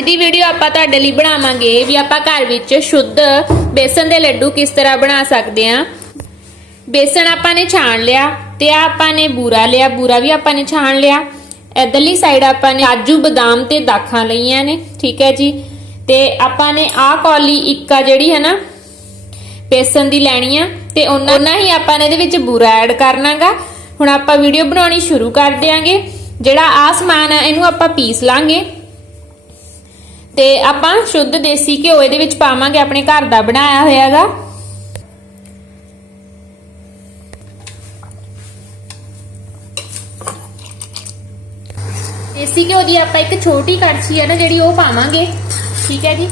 ਅੱਜ ਦੀ ਵੀਡੀਓ ਆਪਾਂ ਤੁਹਾਡੇ ਲਈ ਬਣਾਵਾਂਗੇ ਵੀ ਆਪਾਂ ਘਰ ਵਿੱਚ ਸ਼ੁੱਧ ਬੇਸਨ ਦੇ ਲੱਡੂ ਕਿਸ ਤਰ੍ਹਾਂ ਬਣਾ ਸਕਦੇ ਹਾਂ। ਬੇਸਨ ਆਪਾਂ ਨੇ ਛਾਣ ਲਿਆ ਤੇ ਆ ਆਪਾਂ ਨੇ ਬੂਰਾ ਲਿਆ, ਬੂਰਾ ਵੀ ਆਪਾਂ ਨੇ ਛਾਣ ਲਿਆ। ਇਧਰਲੀ ਸਾਈਡ ਆਪਾਂ ਨੇ ਕਾਜੂ, ਬਦਾਮ ਤੇ ਦਾਖਾਂ ਲਈਆਂ ਨੇ, ਠੀਕ ਹੈ ਜੀ। ਤੇ ਆਪਾਂ ਨੇ ਆਹ ਕੌਲੀ ਇੱਕਾ ਜਿਹੜੀ ਹੈ ਨਾ, ਬੇਸਨ ਦੀ ਲੈਣੀ ਆ ਤੇ ਉਹਨਾਂ ਹੀ ਆਪਾਂ ਨੇ ਇਹਦੇ ਵਿੱਚ ਬੂਰਾ ਐਡ ਕਰਨਾਗਾ। ਹੁਣ ਆਪਾਂ ਵੀਡੀਓ ਬਣਾਉਣੀ ਸ਼ੁਰੂ ਕਰ ਦਿਆਂਗੇ। ਜਿਹੜਾ ਆ ਸਮਾਨ ਆ, ਇਹਨੂੰ ਆਪਾਂ ਪੀਸ ਲਾਂਗੇ। ਤੇ ਆਪਾਂ ਸ਼ੁੱਧ ਦੇਸੀ ਘਿਓ ਇਹਦੇ ਵਿੱਚ ਪਾਵਾਂਗੇ, ਆਪਣੇ ਘਰ ਦਾ ਬਣਾਇਆ ਹੋਇਆਗਾ। ਦੇਸੀ ਘਿਓ ਦੀ ਆਪਾਂ ਇੱਕ ਛੋਟੀ ਕੜਛੀ ਹੈ ਨਾ, ਜਿਹੜੀ ਉਹ ਪਾਵਾਂਗੇ। ਠੀਕ ਹੈ ਜੀ?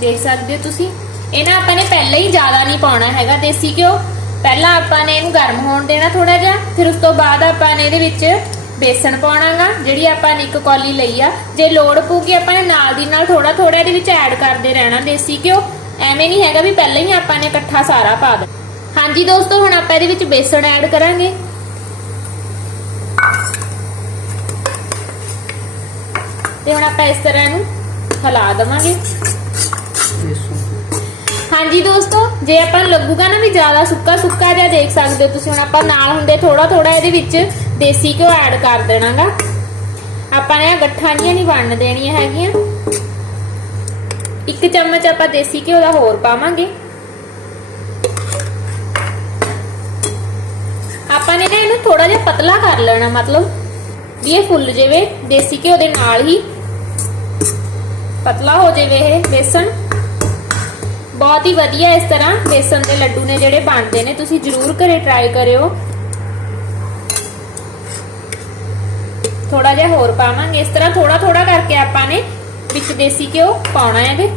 ਦੇਖ ਸਕਦੇ ਹੋ ਤੁਸੀਂ। ਇਹ ਨਾ ਆਪਾਂ ਨੇ ਪਹਿਲਾਂ ਹੀ ਜ਼ਿਆਦਾ ਨਹੀਂ ਪਾਉਣਾ ਹੈਗਾ ਦੇਸੀ ਘਿਓ। ਪਹਿਲਾਂ ਆਪਾਂ ਨੇ ਇਹਨੂੰ ਗਰਮ ਹੋਣ ਦੇਣਾ ਥੋੜਾ ਜਿਹਾ, ਫਿਰ ਉਸ ਤੋਂ ਬਾਅਦ ਆਪਾਂ ਨੇ ਇਹਦੇ ਵਿੱਚ ਬੇਸਣ ਪਾਉਣਾਗਾ, ਜਿਹੜੀ ਆਪਾਂ ਨੇ ਇੱਕ ਕੌਲੀ ਲਈ ਆ। ਜੇ ਲੋੜ ਪਊਗੀ, ਆਪਾਂ ਨੇ ਨਾਲ ਦੀ ਨਾਲ ਥੋੜਾ ਥੋੜਾ ਇਹਦੇ ਵਿੱਚ ਐਡ ਕਰਦੇ ਰਹਿਣਾ ਦੇਸੀ ਘਿਓ। ਐਵੇਂ ਨਹੀਂ ਹੈਗਾ ਵੀ ਪਹਿਲਾਂ ਹੀ ਆਪਾਂ ਨੇ ਇਕੱਠਾ ਸਾਰਾ ਪਾ ਦੇ ਹਾਂਜੀ ਦੋਸਤੋ, ਹੁਣ ਆਪਾਂ ਇਹਦੇ ਵਿੱਚ ਬੇਸਣ ਐਡ ਕਰਾਂਗੇ। ਤੇ ਹੁਣ ਆਪਾਂ ਇਸ ਤਰ੍ਹਾਂ ਇਹਨੂੰ ਹਿਲਾ ਦੇਵਾਂਗੇ। ਹਾਂਜੀ ਦੋਸਤੋ, ਜੇ ਆਪਾਂ ਨੂੰ ਲੱਗੂਗਾ ਨਾ ਵੀ ਜ਼ਿਆਦਾ ਸੁੱਕਾ ਸੁੱਕਾ ਜਿਹਾ ਦੇਖ ਸਕਦੇ ਹੋ ਤੁਸੀਂ, ਹੁਣ ਆਪਾਂ ਨਾਲ ਹੁੰਦੇ ਥੋੜਾ ਥੋੜਾ ਇਹਦੇ ਵਿੱਚ ਦੇਸੀ ਘਿਓ ਐਡ ਕਰ ਦੇਣਾਗਾ। ਆਪਾਂ ਨੇ ਗੱਠਾਂ ਜੀਆਂ ਨਹੀਂ ਬਣਨ ਦੇਣੀਆਂ ਹੈਗੀਆਂ। ਇੱਕ ਚਮਚ ਆਪਾਂ ਦੇਸੀ ਘਿਓ ਦਾ ਹੋਰ ਪਾਵਾਂਗੇ। ਆਪਾਂ ਨੇ ਨਾ ਇਹਨੂੰ ਥੋੜਾ ਜਿਹਾ ਪਤਲਾ ਕਰ ਲੈਣਾ, ਮਤਲਬ ਵੀ ਇਹ ਫੁੱਲ ਜਾਵੇ, ਦੇਸੀ ਘਿਓ ਦੇ ਨਾਲ ਹੀ। ਪਤਲਾ ਹੋ ਜਾਵੇ ਇਹ, ਬੇਸਣ। ਬਹੁਤ ਹੀ ਵਧੀਆ ਇਸ ਤਰ੍ਹਾਂ ਬੇਸਨ ਦੇ ਲੱਡੂ ਨੇ ਜਿਹੜੇ ਬਣਦੇ ਨੇ। ਤੁਸੀਂ ਜਰੂਰ ਘਰੇ ਟਰਾਈ ਕਰਿਓ। ਥੋੜਾ ਜਿਹਾ ਹੋਰ ਪਾਵਾਂਗੇ। ਇਸ ਤਰ੍ਹਾਂ ਥੋੜਾ ਥੋੜਾ ਕਰਕੇ ਆਪਾਂ ਨੇ ਵਿੱਚ ਦੇਸੀ ਘਿਓ ਪਾਉਣਾ ਹੈ ਇਹਦੇ।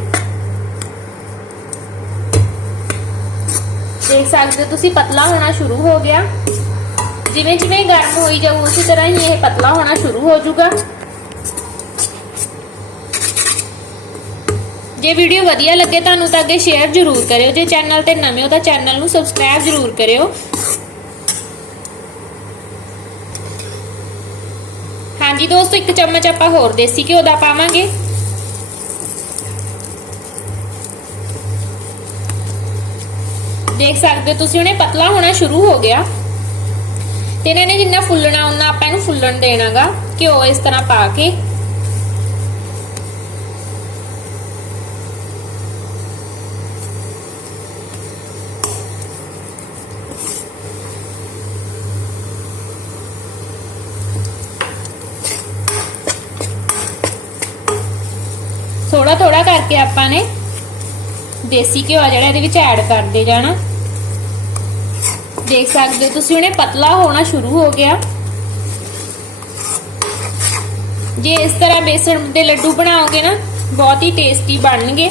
ਦੇਖ ਸਕਦੇ ਹੋ ਤੁਸੀਂ ਪਤਲਾ ਹੋਣਾ ਸ਼ੁਰੂ ਹੋ ਗਿਆ। ਜਿਵੇਂ ਜਿਵੇਂ ਗਰਮ ਹੋਈ ਜਾਊ, ਉਸੇ ਤਰ੍ਹਾਂ ਹੀ ਇਹ ਪਤਲਾ ਹੋਣਾ ਸ਼ੁਰੂ ਹੋ ਜਾਊਗਾ। ਜੇ ਵੀਡੀਓ ਵਧੀਆ ਲੱਗੇ ਤੁਹਾਨੂੰ ਤਾਂ ਅੱਗੇ ਸ਼ੇਅਰ ਜ਼ਰੂਰ ਕਰਿਓ। ਜੇ ਚੈਨਲ ਤੇ ਨਵੇਂ ਹੋ ਤਾਂ ਚੈਨਲ ਨੂੰ ਸਬਸਕ੍ਰਾਈਬ ਜ਼ਰੂਰ ਕਰਿਓ। ਹਾਂਜੀ ਦੋਸਤੋ, ਇੱਕ ਚਮਚ ਆਪਾਂ ਹੋਰ ਦੇਸੀ ਘਿਓ ਦਾ ਪਾਵਾਂਗੇ। ਦੇਖ ਸਕਦੇ ਹੋ ਤੁਸੀਂ ਉਹਨੇ ਪਤਲਾ ਹੋਣਾ ਸ਼ੁਰੂ ਹੋ ਗਿਆ। ਤੇ ਇਹਨਾਂ ਨੇ ਜਿੰਨਾ ਫੁੱਲਣਾ ਉਹਨਾਂ ਆਪਾਂ ਇਹਨੂੰ ਫੁੱਲਣ ਦੇਣਾਗਾ। ਘਿਓ ਇਸ ਤਰ੍ਹਾਂ ਪਾ ਕੇ। ਥੋੜਾ ਥੋੜਾ ਕਰਕੇ ਆਪਾਂ ਨੇ ਦੇਸੀ ਘਿਓ ਆ ਜਿਹੜਾ ਇਹਦੇ ਵਿੱਚ ਐਡ ਕਰਦੇ ਜਾਣਾ। ਦੇਖ ਸਕਦੇ ਹੋ ਤੁਸੀਂ ਉਹਨੇ ਪਤਲਾ ਹੋਣਾ ਸ਼ੁਰੂ ਹੋ ਗਿਆ। ਜੇ ਇਸ ਤਰ੍ਹਾਂ ਬੇਸਣ ਦੇ ਲੱਡੂ ਬਣਾਓਗੇ ਨਾ, ਬਹੁਤ ਹੀ ਟੇਸਟੀ ਬਣਨਗੇ।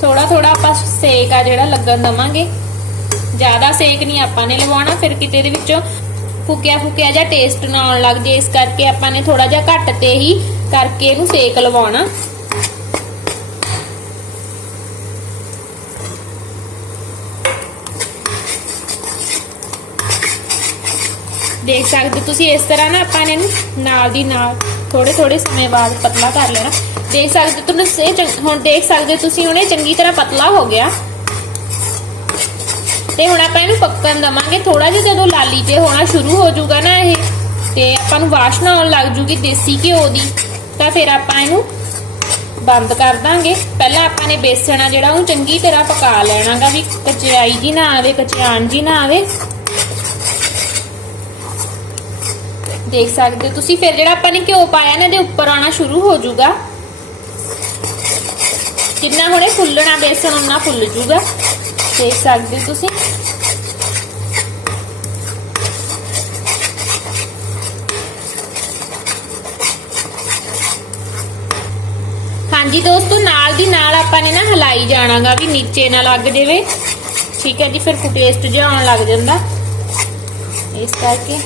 ਥੋੜਾ ਥੋੜਾ ਆਪਾਂ ਸੇਕ ਆ ਜਿਹੜਾ ਲੱਗਣ ਦਵਾਂਗੇ। ਜ਼ਿਆਦਾ ਸੇਕ ਨਹੀਂ ਆਪਾਂ ਨੇ ਲਵਾਉਣਾ, ਫਿਰ ਕਿਤੇ ਦੇ ਵਿੱਚੋਂ ਫੁਕਿਆ ਫੁਕਿਆ ਜਾਂ ਟੇਸਟ ਨਾ ਆਉਣ ਲੱਗ ਜੇ ਇਸ ਕਰਕੇ ਆਪਾਂ ਨੇ ਥੋੜਾ ਜਿਹਾ ਘੱਟ ਤੇ ਹੀ ਕਰਕੇ ਇਹਨੂੰ ਸੇਕ ਲਵਾਉਣਾ। ਦੇਖ ਸਕਦੇ ਤੁਸੀਂ ਇਸ ਤਰ੍ਹਾਂ ਨਾ ਆਪਾਂ ਨੇ ਇਹਨੂੰ ਨਾਲ ਦੀ ਨਾਲ ਥੋੜੇ ਥੋੜੇ ਸਮੇਂ ਬਾਅਦ ਪਤਲਾ ਕਰ ਲੈਣਾ। ਦੇਖ ਸਕਦੇ ਤੁਸੀਂ ਇਹ ਚੰਗ- ਹੁਣ ਦੇਖ ਸਕਦੇ ਤੁਸੀਂ ਹੁਣ ਇਹ ਚੰਗੀ ਤਰ੍ਹਾਂ ਪਤਲਾ ਹੋ ਗਿਆ। ਤੇ ਹੁਣ ਆਪਾਂ ਇਹਨੂੰ ਪੱਕਣ ਦਵਾਂਗੇ। ਥੋੜਾ ਜਿਹਾ ਜਦੋਂ ਲਾਲੀ ਤੇ ਹੋਣਾ ਸ਼ੁਰੂ ਹੋ ਜਾਊਗਾ ਨਾ ਇਹ, ਤੇ ਆਪਾਂ ਨੂੰ ਵਾਸ਼ਨਾ ਆਉਣ ਲੱਗ ਜੂਗੀ ਦੇਸੀ ਘਿਓ ਦੀ, ਤਾਂ ਫਿਰ ਆਪਾਂ ਇਹਨੂੰ ਬੰਦ ਕਰ ਦਾਂਗੇ। ਪਹਿਲਾਂ ਆਪਾਂ ਨੇ ਬੇਸਣ ਆ ਜਿਹੜਾ, ਉਹ ਚੰਗੀ ਤਰ੍ਹਾਂ ਪਕਾ ਲੈਣਾਗਾ ਵੀ ਕਚਾਈ ਜੀ ਨਾ ਆਵੇ ਕਚਾਨ ਜੀ ਨਾ ਆਵੇ। ਦੇਖ ਸਕਦੇ ਹੋ ਤੁਸੀਂ, ਫਿਰ ਜਿਹੜਾ ਆਪਾਂ ਨੇ ਘਿਓ ਪਾਇਆ ਨਾ, ਇਹਦੇ ਉੱਪਰ ਆਣਾ ਸ਼ੁਰੂ ਹੋ ਜਾਊਗਾ। ਜਿੰਨਾ ਹੁਣੇ ਫੁੱਲਣਾ, ਬੇਸਣ ਉਹਨਾਂ ਫੁੱਲ ਜਾਊਗਾ ਦੇਖ ਸਕਦੇ ਤੁਸੀਂ। ਹਾਂਜੀ ਦੋਸਤੋ, ਨਾਲ ਦੀ ਨਾਲ ਆਪਾਂ ਨੇ ਨਾ ਹਲਾਈ ਜਾਣਾਗਾ ਵੀ ਨੀਚੇ ਨਾ ਲੱਗ ਜਾਵੇ। ਠੀਕ ਹੈ ਜੀ, ਫਿਰ ਟੇਸਟ ਜਿਹਾ ਆਉਣ ਲੱਗ ਜਾਂਦਾ। ਇਸ ਕਰਕੇ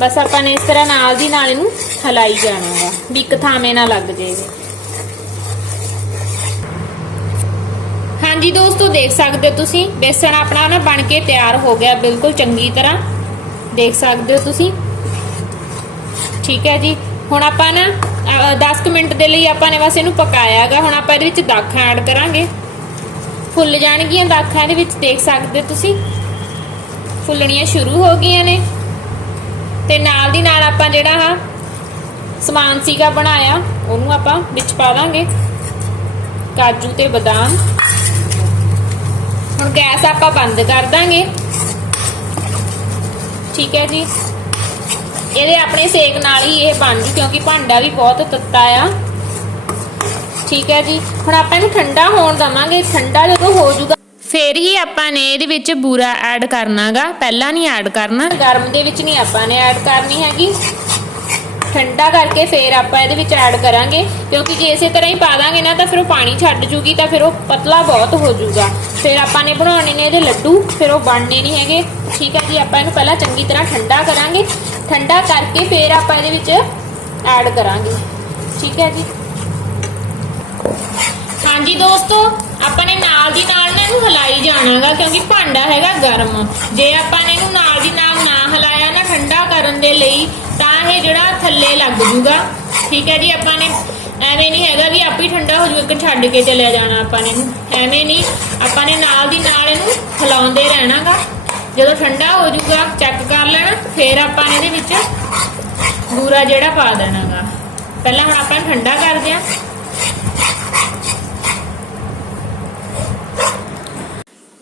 ਬਸ ਆਪਾਂ ਨੇ ਇਸ ਤਰ੍ਹਾਂ ਨਾਲ ਦੀ ਨਾਲ ਇਹਨੂੰ ਹਲਾਈ ਜਾਣਾਗਾ ਵੀ ਇੱਕ ਥਾਵੇਂ ਨਾ ਲੱਗ ਜਾਵੇ। ਹਾਂਜੀ ਦੋਸਤੋ, ਦੇਖ ਸਕਦੇ ਹੋ ਤੁਸੀਂ। ਬੇਸਣ ਆਪਣਾ ਨਾ ਬਣ ਕੇ ਤਿਆਰ ਹੋ ਗਿਆ ਬਿਲਕੁਲ ਚੰਗੀ ਤਰ੍ਹਾਂ। ਦੇਖ ਸਕਦੇ ਹੋ ਤੁਸੀਂ। ਠੀਕ ਹੈ ਜੀ। ਹੁਣ ਆਪਾਂ ਨਾ 10 ਮਿੰਟ ਦੇ ਲਈ ਆਪਾਂ ਨੇ ਬਸ ਇਹਨੂੰ ਪਕਾਇਆਗਾ ਹੁਣ ਆਪਾਂ ਇਹਦੇ ਵਿੱਚ ਦਾਖਾਂ ਐਡ ਕਰਾਂਗੇ। ਫੁੱਲ ਜਾਣਗੀਆਂ ਦਾਖਾਂ ਇਹਦੇ ਵਿੱਚ, ਦੇਖ ਸਕਦੇ ਹੋ ਤੁਸੀਂ। ਫੁੱਲਣੀਆਂ ਸ਼ੁਰੂ ਹੋ ਗਈਆਂ ਨੇ। ਤੇ ਨਾਲ ਦੀ ਨਾਲ ਆਪਾਂ ਜਿਹੜਾ ਆ ਸਮਾਨ ਸੀਗਾ ਬਣਾਇਆ, ਉਹਨੂੰ ਆਪਾਂ ਵਿੱਚ ਪਾ ਦਾਂਗੇ। ਕਾਜੂ ਤੇ ਬਦਾਮ। ਹੁਣ ਗੈਸ ਆਪਾਂ ਬੰਦ ਕਰ ਦਾਂਗੇ। ਠੀਕ ਹੈ ਜੀ। ਇਹਦੇ ਆਪਣੇ ਸੇਕ ਨਾਲ ਹੀ ਇਹ ਬਣ ਜੂ, ਕਿਉਂਕਿ ਭਾਂਡਾ ਵੀ ਬਹੁਤ ਤੱਤਾ ਆ। ਠੀਕ ਹੈ ਜੀ। ਹੁਣ ਆਪਾਂ ਇਹਨੂੰ ਠੰਡਾ ਹੋਣ ਦਵਾਂਗੇ। ਠੰਡਾ ਜਦੋਂ ਹੋ ਜਾਊਗਾ ਫੇਰ ਹੀ ਆਪਾਂ ਨੇ ਇਹਦੇ ਵਿੱਚ ਬੂਰਾ ਐਡ ਕਰਨਾਗਾ। ਪਹਿਲਾਂ ਨਹੀਂ ਐਡ ਕਰਨਾ। ਗਰਮ ਦੇ ਵਿੱਚ ਨਹੀਂ ਆਪਾਂ ਨੇ ਐਡ ਕਰਨੀ ਹੈਗੀ। ਠੰਡਾ ਕਰਕੇ ਫੇਰ ਆਪਾਂ ਇਹਦੇ ਵਿੱਚ ਐਡ ਕਰਾਂਗੇ। ਕਿਉਂਕਿ ਜੇ ਇਸੇ ਤਰ੍ਹਾਂ ਹੀ ਪਾ ਦਾਂਗੇ ਨਾ, ਤਾਂ ਫਿਰ ਉਹ ਪਾਣੀ ਛੱਡ ਜੂਗੀ, ਤਾਂ ਫਿਰ ਉਹ ਪਤਲਾ ਬਹੁਤ ਹੋ ਜਾਊਗਾ ਫਿਰ ਆਪਾਂ ਨੇ ਬਣਾਉਣੇ ਨੇ ਇਹਦੇ ਲੱਡੂ, ਫਿਰ ਉਹ ਬਣਨੇ ਨਹੀਂ ਹੈਗੇ। ਠੀਕ ਹੈ ਜੀ, ਆਪਾਂ ਇਹਨੂੰ ਪਹਿਲਾਂ ਚੰਗੀ ਤਰ੍ਹਾਂ ਠੰਡਾ ਕਰਾਂਗੇ। ਠੰਡਾ ਕਰਕੇ ਫੇਰ ਆਪਾਂ ਇਹਦੇ ਵਿੱਚ ਐਡ ਕਰਾਂਗੇ। ਠੀਕ ਹੈ ਜੀ? ਹਾਂਜੀ ਦੋਸਤੋ, ਆਪਾਂ ਨੇ ਨਾਲ ਦੀ ਨਾਲ ਨਾ ਇਹਨੂੰ ਹਿਲਾਈ ਜਾਣਾਗਾ, ਕਿਉਂਕਿ ਭਾਂਡਾ ਹੈਗਾ ਗਰਮ। ਜੇ ਆਪਾਂ ਨੇ ਇਹਨੂੰ ਕਰਨ ਦੇ ਲਈ ਤਾਂ ਇਹ ਜਿਹੜਾ ਥੱਲੇ ਲੱਗ ਜੂਗਾ। ਠੀਕ ਹੈ ਜੀ, ਆਪਾਂ ਨੇ ਐਵੇਂ ਨਹੀਂ ਹੈਗਾ ਵੀ ਆਪੇ ਠੰਡਾ ਹੋ ਜੂਗਾ, ਇੱਕ ਛੱਡ ਕੇ ਚਲਿਆ ਜਾਣਾ ਆਪਾਂ ਨੇ ਐਵੇਂ ਨਹੀਂ, ਆਪਾਂ ਨੇ ਨਾਲ ਦੀ ਨਾਲ ਇਹਨੂੰ ਹਿਲਾਉਂਦੇ ਰਹਿਣਾਗਾ। ਜਦੋਂ ਠੰਡਾ ਹੋ ਜੂਗਾ ਚੈੱਕ ਕਰ ਲੈਣਾ, ਫਿਰ ਆਪਾਂ ਇਹਦੇ ਵਿੱਚ ਬੂਰਾ ਜਿਹੜਾ ਪਾ ਦੇਣਾਗਾ। ਪਹਿਲਾਂ ਹੁਣ ਆਪਾਂ ਠੰਡਾ ਕਰਦੇ ਹਾਂ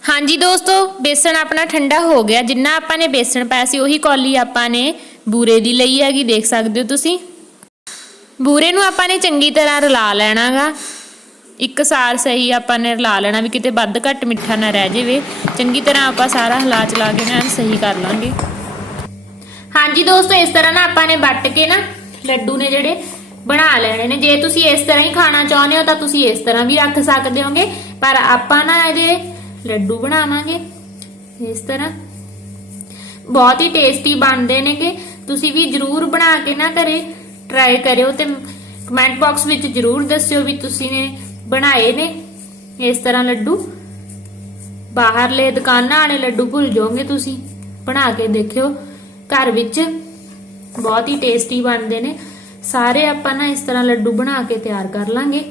ਹਾਂਜੀ ਦੋਸਤੋ, ਬੇਸਣ ਆਪਣਾ ਠੰਡਾ ਹੋ ਗਿਆ। ਜਿੰਨਾ ਆਪਾਂ ਨੇ ਬੇਸਣ ਪਾਇਆ ਸੀ, ਉਹੀ ਕੌਲੀ ਆਪਾਂ ਨੇ ਬੂਰੇ ਦੀ ਲਈ ਹੈਗੀ, ਦੇਖ ਸਕਦੇ ਹੋ ਤੁਸੀਂ। ਬੂਰੇ ਨੂੰ ਆਪਾਂ ਨੇ ਚੰਗੀ ਤਰ੍ਹਾਂ ਰਲਾ ਲੈਣਾਗਾ। ਇੱਕ ਸਾਰ ਸਹੀ ਆਪਾਂ ਨੇ ਰਲਾ ਲੈਣਾ ਵੀ ਕਿਤੇ ਵੱਧ ਘੱਟ ਮਿੱਠਾ ਨਾ ਰਹਿ ਜਾਵੇ। ਚੰਗੀ ਤਰ੍ਹਾਂ ਆਪਾਂ ਸਾਰਾ ਹਿਲਾ ਚਲਾ ਕੇ ਨਾ ਸਹੀ ਕਰ ਲਾਂਗੇ। ਹਾਂਜੀ ਦੋਸਤੋ, ਇਸ ਤਰ੍ਹਾਂ ਨਾ ਆਪਾਂ ਨੇ ਵੱਟ ਕੇ ਨਾ ਲੱਡੂ ਨੇ ਜਿਹੜੇ ਬਣਾ ਲੈਣੇ ਨੇ। ਜੇ ਤੁਸੀਂ ਇਸ ਤਰ੍ਹਾਂ ਹੀ ਖਾਣਾ ਚਾਹੁੰਦੇ ਹੋ, ਤਾਂ ਤੁਸੀਂ ਇਸ ਤਰ੍ਹਾਂ ਵੀ ਰੱਖ ਸਕਦੇ ਹੋਗੇ। ਪਰ ਆਪਾਂ ਨਾ ਇਹਦੇ ਲੱਡੂ ਬਣਾਵਾਂਗੇ। ਇਸ ਤਰ੍ਹਾਂ। ਬਹੁਤ ਹੀ ਟੇਸਟੀ ਬਣਦੇ ਨੇਗੇ। ਤੁਸੀਂ ਵੀ ਜਰੂਰ ਬਣਾ ਕੇ ਨਾ ਘਰੇ ਟਰਾਈ ਕਰਿਓ ਤੇ ਕਮੈਂਟ ਬਾਕਸ ਵਿੱਚ ਜਰੂਰ ਦੱਸਿਓ ਵੀ ਤੁਸੀਂ ਨੇ ਬਣਾਏ ਨੇ ਇਸ ਤਰ੍ਹਾਂ ਲੱਡੂ। ਬਾਹਰਲੇ ਦੁਕਾਨਾਂ ਵਾਲੇ ਲੱਡੂ ਭੁੱਲ ਜਾਓਗੇ ਤੁਸੀਂ। ਬਣਾ ਕੇ ਦੇਖਿਓ। ਘਰ ਵਿੱਚ ਬਹੁਤ ਹੀ ਟੇਸਟੀ ਬਣਦੇ ਨੇ। ਸਾਰੇ ਆਪਾਂ ਨਾ ਇਸ ਤਰ੍ਹਾਂ ਲੱਡੂ ਬਣਾ ਕੇ ਤਿਆਰ ਕਰ ਲਾਂਗੇ।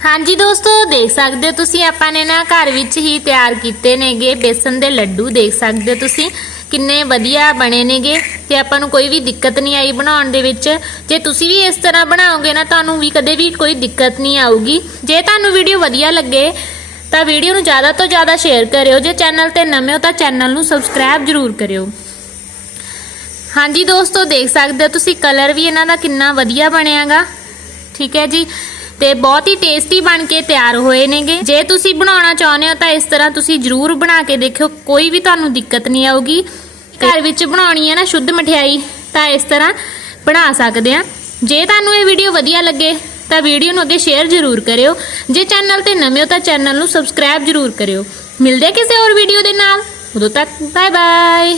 ਹਾਂਜੀ ਦੋਸਤੋ, ਦੇਖ ਸਕਦੇ ਹੋ ਤੁਸੀਂ, ਆਪਾਂ ਨੇ ਨਾ ਘਰ ਵਿੱਚ ਹੀ ਤਿਆਰ ਕੀਤੇ ਨੇਗੇ ਬੇਸਨ ਦੇ ਲੱਡੂ। ਦੇਖ ਸਕਦੇ ਹੋ ਤੁਸੀਂ, ਕਿੰਨੇ ਵਧੀਆ ਬਣੇ ਨੇਗੇ। ਤੇ ਆਪਾਂ ਨੂੰ ਕੋਈ ਵੀ ਦਿੱਕਤ ਨਹੀਂ ਆਈ ਬਣਾਉਣ ਦੇ ਵਿੱਚ। ਜੇ ਤੁਸੀਂ ਵੀ ਇਸ ਤਰ੍ਹਾਂ ਬਣਾਓਗੇ ਨਾ, ਤੁਹਾਨੂੰ ਵੀ ਕਦੇ ਵੀ ਕੋਈ ਦਿੱਕਤ ਨਹੀਂ ਆਊਗੀ। ਜੇ ਤੁਹਾਨੂੰ ਵੀਡੀਓ ਵਧੀਆ ਲੱਗੇ, ਤਾਂ ਵੀਡੀਓ ਨੂੰ ਜ਼ਿਆਦਾ ਤੋਂ ਜ਼ਿਆਦਾ ਸ਼ੇਅਰ ਕਰਿਓ। ਜੇ ਚੈਨਲ ਤੇ ਨਵੇਂ ਹੋ, ਤਾਂ ਚੈਨਲ ਨੂੰ ਸਬਸਕ੍ਰਾਈਬ ਜ਼ਰੂਰ ਕਰਿਓ। ਹਾਂਜੀ ਦੋਸਤੋ, ਦੇਖ ਸਕਦੇ ਹੋ ਤੁਸੀਂ, ਕਲਰ ਵੀ ਇਹਨਾਂ ਦਾ ਕਿੰਨਾ ਵਧੀਆ ਬਣਿਆਗਾ। ਠੀਕ ਹੈ ਜੀ। ਤੇ ਬਹੁਤ ਹੀ ਟੇਸਟੀ ਬਣ ਕੇ ਤਿਆਰ ਹੋਏ ਨੇਗੇ। ਜੇ ਤੁਸੀਂ ਬਣਾਉਣਾ ਚਾਹੁੰਦੇ ਹੋ ਤਾਂ ਇਸ ਤਰ੍ਹਾਂ ਤੁਸੀਂ ਜਰੂਰ ਬਣਾ ਕੇ ਦੇਖਿਓ। ਕੋਈ ਵੀ ਤੁਹਾਨੂੰ ਦਿੱਕਤ ਨਹੀਂ ਆਊਗੀ। ਘਰ ਵਿੱਚ ਬਣਾਉਣੀ ਹੈ ਨਾ ਸ਼ੁੱਧ ਮਠਿਆਈ ਤਾਂ ਇਸ ਤਰ੍ਹਾਂ ਬਣਾ ਸਕਦੇ ਆ ਜੇ ਤੁਹਾਨੂੰ ਇਹ ਵੀਡੀਓ ਵਧੀਆ ਲੱਗੇ ਤਾਂ ਵੀਡੀਓ ਨੂੰ ਅੱਗੇ ਸ਼ੇਅਰ ਜ਼ਰੂਰ ਕਰਿਓ। ਜੇ ਚੈਨਲ ਤੇ ਨਵੇਂ ਹੋ ਤਾਂ ਚੈਨਲ ਨੂੰ ਸਬਸਕ੍ਰਾਈਬ ਜ਼ਰੂਰ ਕਰਿਓ। ਮਿਲਦੇ ਕਿਸੇ ਹੋਰ ਵੀਡੀਓ ਦੇ ਨਾਲ। ਉਦੋਂ ਤੱਕ ਬਾਏ ਬਾਏ